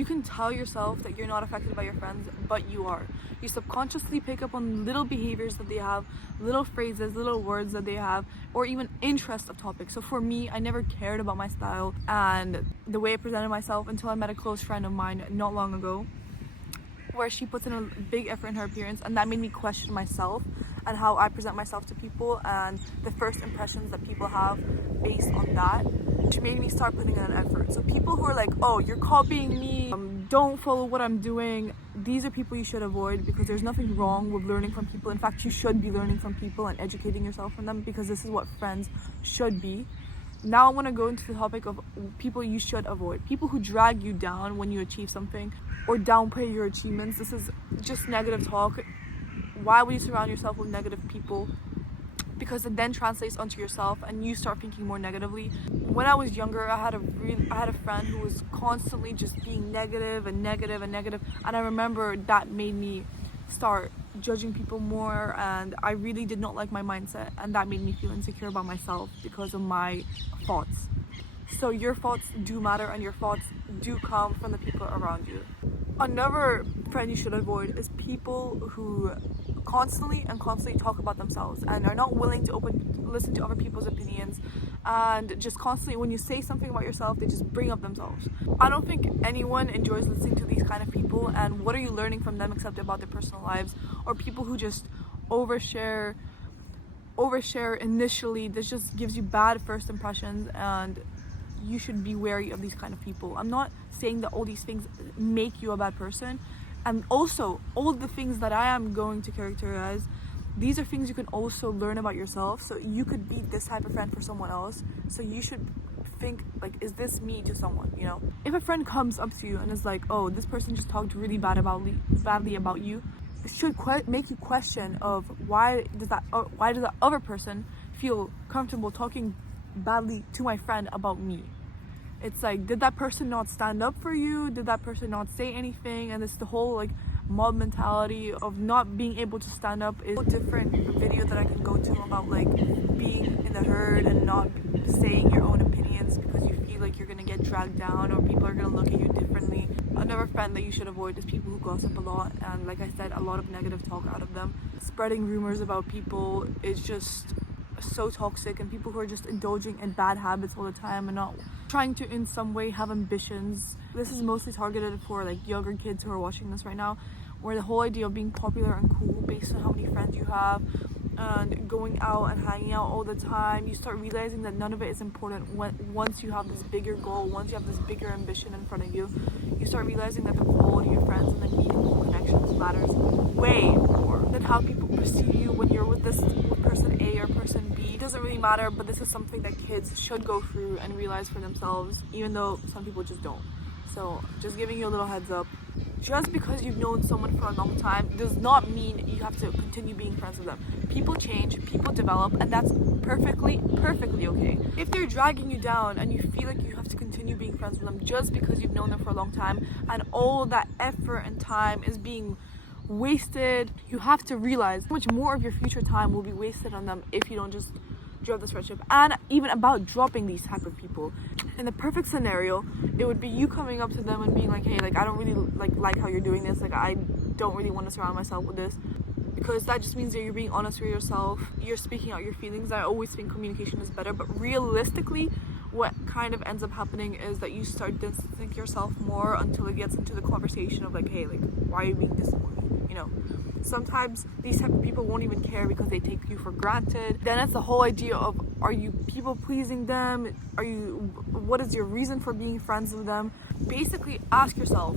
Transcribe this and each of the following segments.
You can tell yourself that you're not affected by your friends, but you are. You subconsciously pick up on little behaviors that they have, little phrases, little words that they have, or even interest of topics. So for me, I never cared about my style and the way I presented myself until I met a close friend of mine not long ago, where she puts in a big effort in her appearance, and that made me question myself and how I present myself to people and the first impressions that people have based on that, which made me start putting in an effort. So people who are like, oh, you're copying me, don't follow what I'm doing, these are people you should avoid, because there's nothing wrong with learning from people. In fact, you should be learning from people and educating yourself from them, because this is what friends should be. Now I want to go into the topic of people you should avoid. People who drag you down when you achieve something or downplay your achievements. This is just negative talk. Why would you surround yourself with negative people? Because it then translates onto yourself and you start thinking more negatively. When I was younger, I had a friend who was constantly just being negative and negative and negative, and I remember that made me start judging people more, and I really did not like my mindset, and that made me feel insecure about myself because of my thoughts. So your thoughts do matter, and your thoughts do come from the people around you. Another friend you should avoid is people who constantly talk about themselves and are not willing to listen to other people's opinions, and just constantly, when you say something about yourself, they just bring up themselves. I don't think anyone enjoys listening to these kind of people, and what are you learning from them except about their personal lives? Or people who just overshare initially. This just gives you bad first impressions, and you should be wary of these kind of people. I'm not saying that all these things make you a bad person, and also all the things that I am going to characterize, these are things you can also learn about yourself. So you could be this type of friend for someone else, so you should think, like, is this me to someone, you know? If a friend comes up to you and is like, oh, this person just talked really badly about you, it should make you question of why does that other person feel comfortable talking badly to my friend about me? It's like, did that person not stand up for you? Did that person not say anything? And it's the whole like mob mentality of not being able to stand up. Is a different video that I can go to about like being in the herd and not saying your own opinions because you feel like you're gonna get dragged down or people are gonna look at you differently. Another friend that you should avoid is people who gossip a lot, and like I said, a lot of negative talk out of them. Spreading rumors about people is just so toxic, and people who are just indulging in bad habits all the time and not trying to in some way have ambitions. This is mostly targeted for like younger kids who are watching this right now, where the whole idea of being popular and cool based on how many friends you have and going out and hanging out all the time, you start realizing that none of it is important. Once you have this bigger goal, once you have this bigger ambition in front of you, you start realizing that the quality of friends and the meaningful connections matters way more than how people perceive you when you're with person A or person B. It doesn't really matter, but this is something that kids should go through and realize for themselves, even though some people just don't. So just giving you a little heads up. Just because you've known someone for a long time does not mean you have to continue being friends with them. People change, people develop, and that's perfectly okay. If they're dragging you down and you feel like you have to continue being friends with them just because you've known them for a long time and all that effort and time is being wasted, you have to realize how much more of your future time will be wasted on them if you don't just drop this friendship. And even about dropping these type of people, in the perfect scenario, it would be you coming up to them and being like, hey, like, I don't really like how you're doing this, like, I don't really want to surround myself with this, because that just means that you're being honest with yourself, you're speaking out your feelings. I always think communication is better, but realistically what kind of ends up happening is that you start distancing yourself more until it gets into the conversation of like, hey, like, why are you being distant with me, you know? Sometimes these type of people won't even care because they take you for granted. Then it's the whole idea of, are you people pleasing them? What is your reason for being friends with them? Basically ask yourself,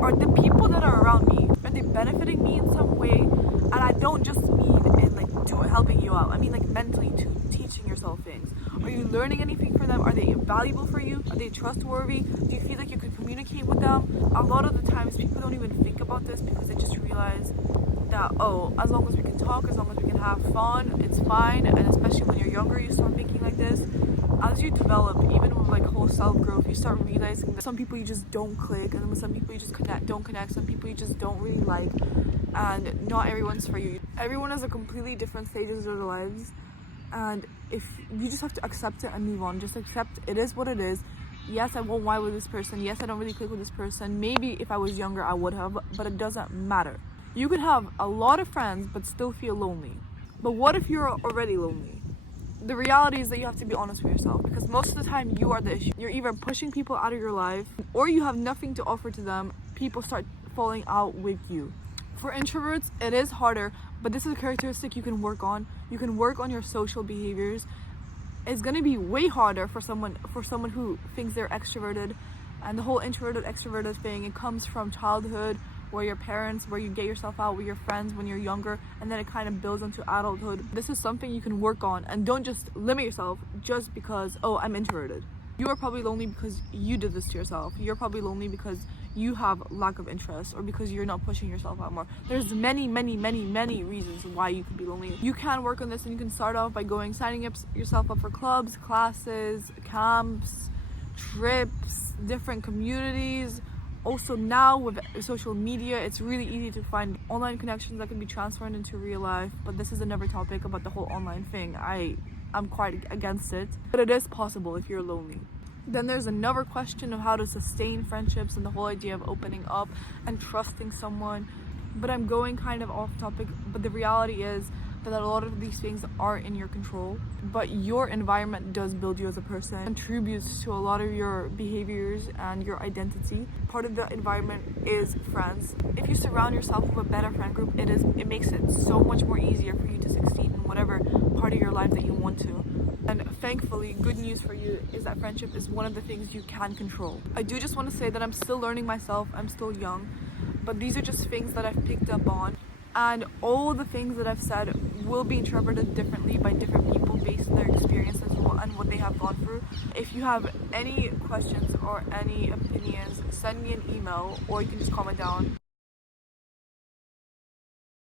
are the people that are around me, are they benefiting me in some way? And I don't just mean in like helping you out, I mean like mentally too, teaching yourself things. Are you learning anything from them? Are they valuable for you? Are they trustworthy? Do you feel like you can communicate with them? A lot of the times people don't even think about this because they just realize that, oh, as long as we can talk, as long as we can have fun, it's fine. And especially when you're younger, you start thinking like this. As you develop, even with like whole self-growth, you start realizing that some people you just don't click, and with some people you just don't connect, some people you just don't really like, and not everyone's for you. Everyone has a completely different stages of their lives, and if you just have to accept it and move on. Just accept it is what it is. Yes, I won't vibe with this person. Yes, I don't really click with this person. Maybe if I was younger, I would have, but it doesn't matter. You could have a lot of friends, but still feel lonely. But what if you're already lonely? The reality is that you have to be honest with yourself, because most of the time you are the issue. You're either pushing people out of your life, or you have nothing to offer to them. People start falling out with you. For introverts, it is harder, but this is a characteristic you can work on. You can work on your social behaviors. It's gonna be way harder for someone who thinks they're extroverted. And the whole introverted extroverted thing, it comes from childhood, where your parents, where you get yourself out with your friends when you're younger, and then it kind of builds into adulthood. This is something you can work on, and don't just limit yourself just because, oh, I'm introverted. You are probably lonely because you did this to yourself. You're probably lonely because you have lack of interest, or because you're not pushing yourself out more. There's many reasons why you could be lonely. You can work on this, and you can start off by signing up yourself up for clubs, classes, camps, trips, different communities. Also now with social media, it's really easy to find online connections that can be transferred into real life. But this is another topic about the whole online thing. I'm quite against it, but it is possible if you're lonely. Then there's another question of how to sustain friendships and the whole idea of opening up and trusting someone. But I'm going kind of off topic, but the reality is that a lot of these things are in your control, but your environment does build you as a person, contributes to a lot of your behaviors and your identity. Part of the environment is friends. If you surround yourself with a better friend group, it makes it so much more easier for you to succeed in whatever part of your life that you want to. And thankfully, good news for you is that friendship is one of the things you can control. I do just want to say that I'm still learning myself, I'm still young, but these are just things that I've picked up on. And all the things that I've said will be interpreted differently by different people based on their experiences and what they have gone through. If you have any questions or any opinions, send me an email, or you can just comment down